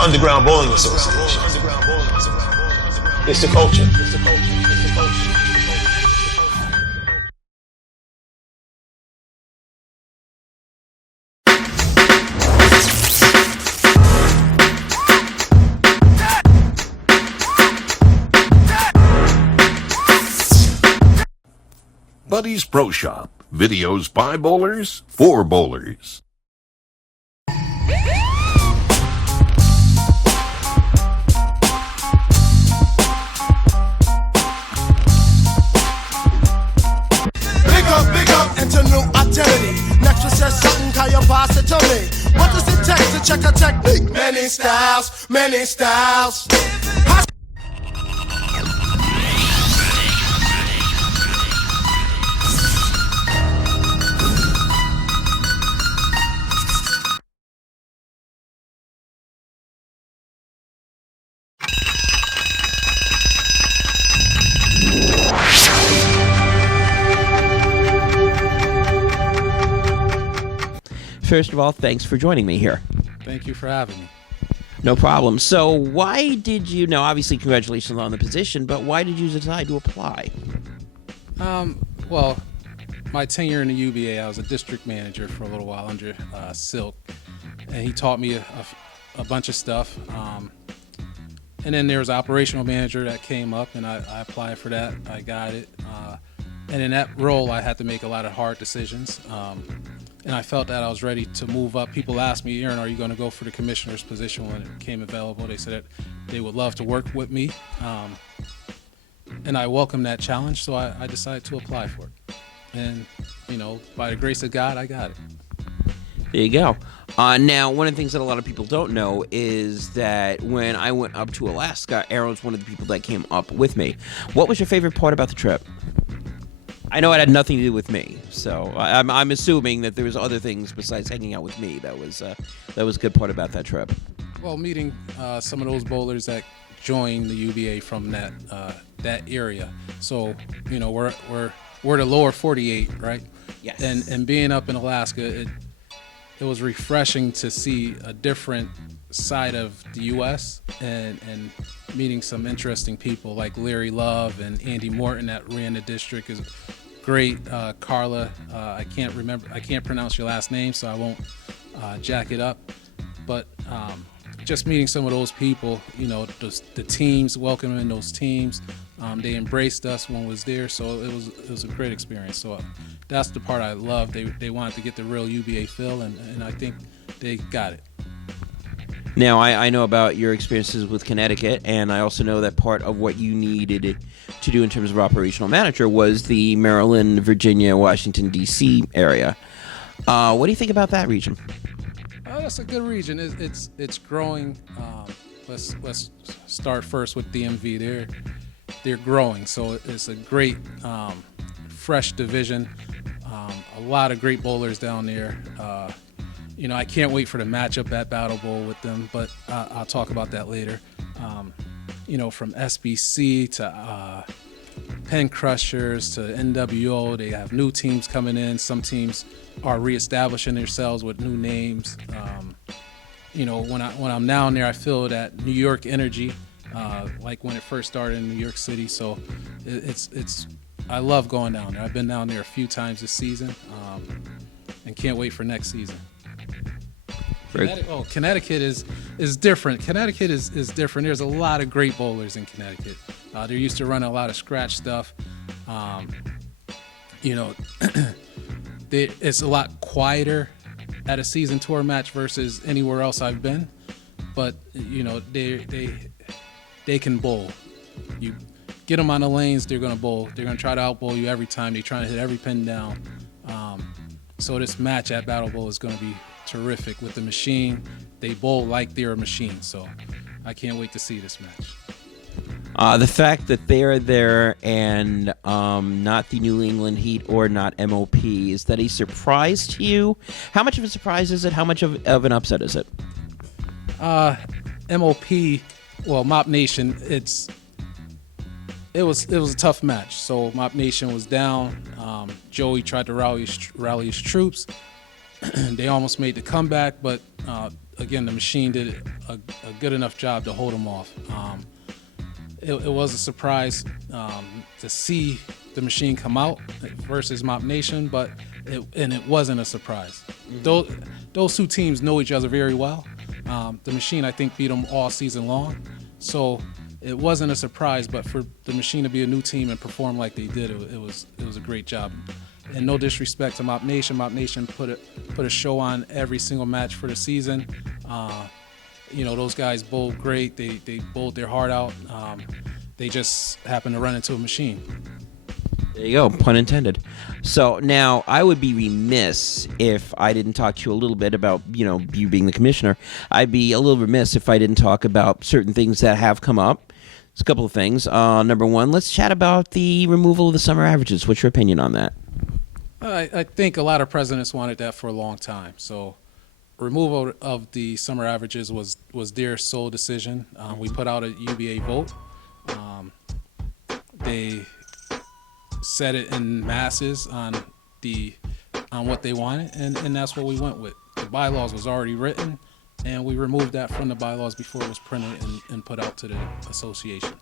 the Underground Bowling Association. It's the culture. Buddy's Pro Shop. Videos by bowlers, for bowlers. Big up into new identity. Next one says something, call your boss and tell me. What does it take to check a technique? Many styles, many styles. First of all, thanks for joining me here. Thank you for having me. No problem. So why did you, now obviously congratulations on the position, but why did you decide to apply? Well, my tenure in the UBA, I was a district manager for a little while under Silk, and he taught me a bunch of stuff. And then there was an operational manager that came up, and I applied for that. I got it. And in that role, I had to make a lot of hard decisions. And I felt that I was ready to move up. People asked me, Aaron, are you going to go for the commissioner's position when it became available? They said that they would love to work with me. And I welcomed that challenge, so I decided to apply for it. And, you know, by the grace of God, I got it. There you go. Now, one of the things that a lot of people don't know is that when I went up to Alaska, Aaron's one of the people that came up with me. What was your favorite part about the trip? I know it had nothing to do with me, so I'm assuming that there was other things besides hanging out with me that was a good part about that trip. Well, meeting some of those bowlers that joined the UBA from that area. So, you know, we're the lower 48, right? Yes. And being up in Alaska, it was refreshing to see a different side of the U.S. and meeting some interesting people like Larry Love and Andy Morton that ran the district is great. Carla, I can't pronounce your last name, so I won't jack it up. But just meeting some of those people, you know, the teams, welcoming those teams, they embraced us when we was there, so it was a great experience. So that's the part I loved. They wanted to get the real UBA feel, and I think they got it. Now, I know about your experiences with Connecticut, and I also know that part of what you needed to do in terms of operational manager was the Maryland, Virginia, Washington, D.C. area. What do you think about that region? That's a good region. It's growing. Let's start first with DMV. They're growing, so it's a great fresh division. A lot of great bowlers down there. You know, I can't wait for the matchup at Battle Bowl with them, but I'll talk about that later. You know, from SBC to Pen Crushers to NWO, they have new teams coming in. Some teams are reestablishing themselves with new names. You know, when I'm down there, I feel that New York energy, like when it first started in New York City. So I love going down there. I've been down there a few times this season, and can't wait for next season. Connecticut is different. Connecticut is different. There's a lot of great bowlers in Connecticut. They're used to running a lot of scratch stuff. You know, it's a lot quieter at a season tour match versus anywhere else I've been. But you know, they can bowl. You get them on the lanes, they're gonna bowl. They're gonna try to outbowl you every time. They're trying to hit every pin down. So this match at Battle Bowl is gonna be terrific with the machine. They bowl like they're a machine, so I can't wait to see this match. The fact that they're there and not the New England Heat or not MOP, is that a surprise to you? How much of a surprise is it? How much of an upset is it? MOP, well, Mop Nation, it was a tough match. So Mop Nation was down. Joey tried to rally his troops. They almost made the comeback, but again, the machine did a good enough job to hold them off. It was a surprise to see the machine come out versus Mop Nation, but it wasn't a surprise. Those two teams know each other very well. The machine, I think, beat them all season long, so it wasn't a surprise. But for the machine to be a new team and perform like they did, it was a great job. And no disrespect to Mop Nation. Mop Nation put a show on every single match for the season. Those guys bowled great. They bowled their heart out. They just happened to run into a machine. There you go, pun intended. So now I would be remiss if I didn't talk to you a little bit about, you being the commissioner. I'd be a little remiss if I didn't talk about certain things that have come up. There's a couple of things. Number one, let's chat about the removal of the summer averages. What's your opinion on that? I think a lot of presidents wanted that for a long time. So removal of the summer averages was their sole decision. We put out a UBA vote. They set it in masses on what they wanted, and that's what we went with. The bylaws was already written, and we removed that from the bylaws before it was printed and put out to the association.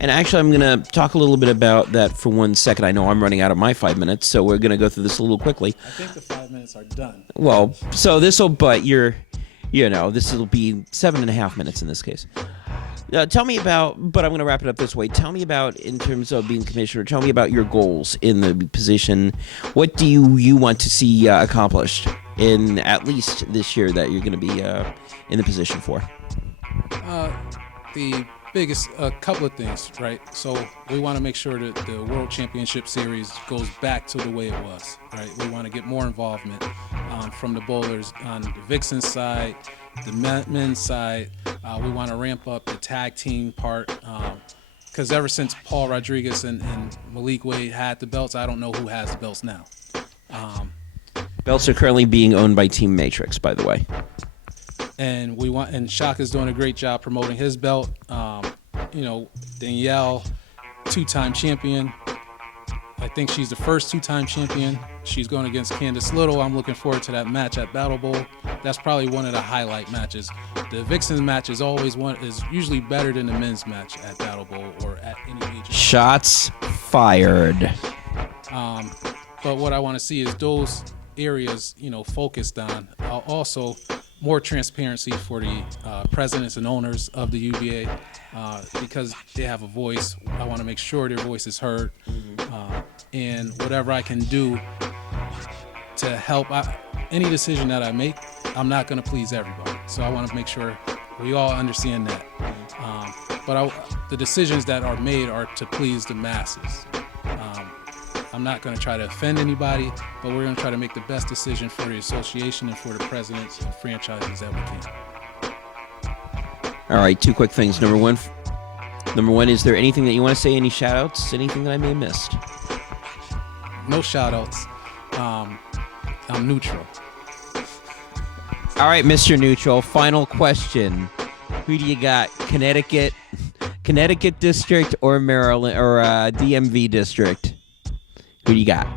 And actually, I'm going to talk a little bit about that for 1 second. I know I'm running out of my 5 minutes, so we're going to go through this a little quickly. I think the 5 minutes are done. Well, so this will be 7.5 minutes in this case. Tell me about, but I'm going to wrap it up this way. Tell me about, in terms of being commissioner, tell me about your goals in the position. What do you want to see accomplished in at least this year that you're going to be in the position for? The biggest, a couple of things, right? So we want to make sure that the World Championship Series goes back to the way it was, right? We want to get more involvement from the bowlers on the Vixen side, the men's side. We want to ramp up the tag team part because ever since Paul Rodriguez and Malik Wade had the belts, I don't know who has the belts now. Belts are currently being owned by Team Matrix, by the way. And Shaka's doing a great job promoting his belt. Danielle, two-time champion. I think she's the first two-time champion. She's going against Candace Little. I'm looking forward to that match at Battle Bowl. That's probably one of the highlight matches. The Vixen match is usually better than the men's match at Battle Bowl or at any major. Shots fired. But what I want to see is those areas, focused on. Also, more transparency for the presidents and owners of the UBA because they have a voice. I want to make sure their voice is heard. And whatever I can do to help any decision that I make, I'm not going to please everybody. So I want to make sure we all understand that. But the decisions that are made are to please the masses. I'm not going to try to offend anybody, but we're going to try to make the best decision for the association and for the presidents and franchises that we can. All right, two quick things. Number one, is there anything that you want to say? Any shout-outs? Anything that I may have missed? No shout-outs. I'm neutral. All right, Mr. Neutral, final question. Who do you got? Connecticut District or Maryland or DMV District? Who do you got?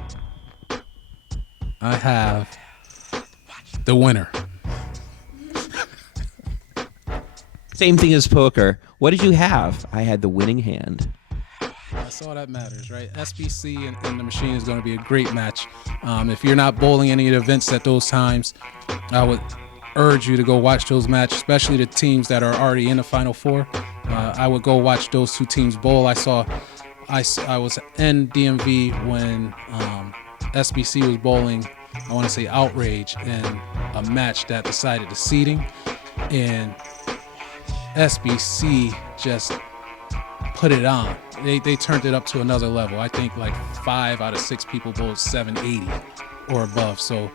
I have the winner. Same thing as poker. What did you have? I had the winning hand. That's all that matters, right? SBC and the Machine is going to be a great match. If you're not bowling any of the events at those times, I would urge you to go watch those matches, especially the teams that are already in the Final Four. I would go watch those two teams bowl. I was in DMV when SBC was bowling, I want to say Outrage, in a match that decided the seeding. And SBC just put it on. They turned it up to another level. I think like 5 out of 6 people bowled 780 or above. So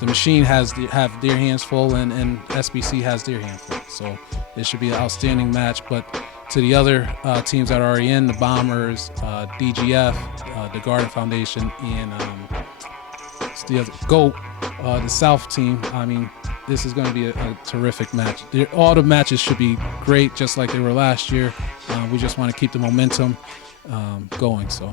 the Machine have their hands full, and SBC has their hand full. So it should be an outstanding match. But to the other teams that are already in, the Bombers, DGF, the Garden Foundation, and the other GOAT, the South team. I mean, this is going to be a terrific match. All the matches should be great, just like they were last year. We just want to keep the momentum going. So,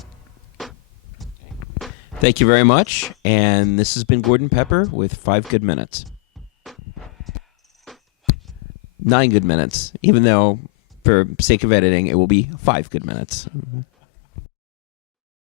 thank you very much. And this has been Gordon Pepper with 5 Good Minutes. 9 good minutes, even though for sake of editing, it will be 5 good minutes.